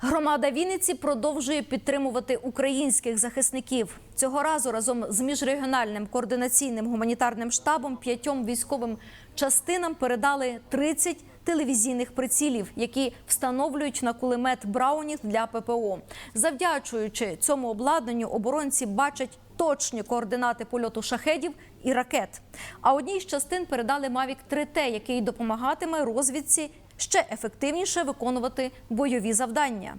Громада Вінниці продовжує підтримувати українських захисників. Цього разу разом з міжрегіональним координаційним гуманітарним штабом п'ятьом військовим частинам передали 30 телевізійних прицілів, які встановлюють на кулемет Браунінг для ППО. Завдячуючи цьому обладнанню, оборонці бачать точні координати польоту шахедів і ракет. А одній з частин передали Mavic 3T, який допомагатиме розвідці ще ефективніше виконувати бойові завдання.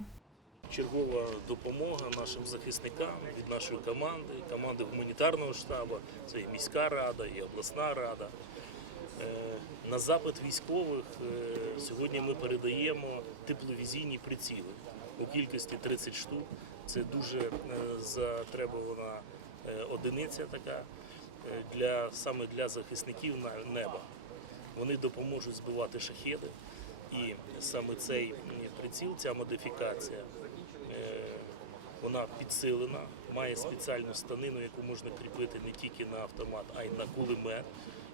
Чергова допомога нашим захисникам від нашої команди, команди гуманітарного штабу, це і міська рада, і обласна рада. Е, На запит військових е, сьогодні ми передаємо тепловізійні приціли у кількості 30 штук. Це дуже е, затребувана одиниця така для саме для захисників на- неба. Вони допоможуть збивати шахеди. І саме цей приціл, ця модифікація, е, вона підсилена, має спеціальну станину, яку можна кріпити не тільки на автомат, а й на кулемет.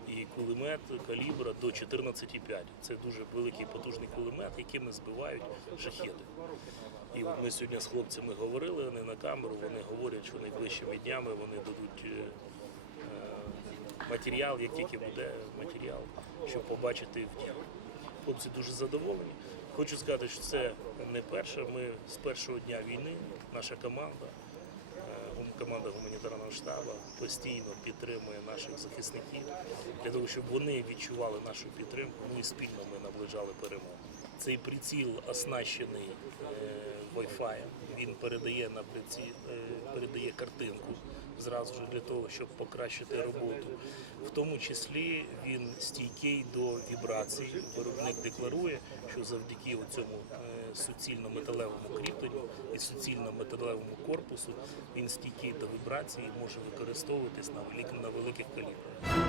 І кулемет калібра до 14,5. Це дуже великий потужний кулемет, якими збивають шахеди. І от ми сьогодні з хлопцями говорили не на камеру. Вони говорять, що найближчими днями вони дадуть е, е, матеріал, як тільки буде матеріал, щоб побачити в дії. Хлопці дуже задоволені. Хочу сказати, що це не перше. Ми з першого дня війни, наша команда, е, команда гуманітарного штабу постійно підтримує наших захисників для того, щоб вони відчували нашу підтримку. Ну і спільно ми наближали перемогу. Цей приціл оснащений е, Wi-Fi. Він передає на приціл, е, передає картинку зразу ж для того, щоб покращити роботу. Тому числі він стійкий до вібрацій. Виробник декларує, що завдяки цьому суцільно-металевому кріпленню і суцільно-металевому корпусу він стійкий до вібрацій і може використовуватись на великих калібрах.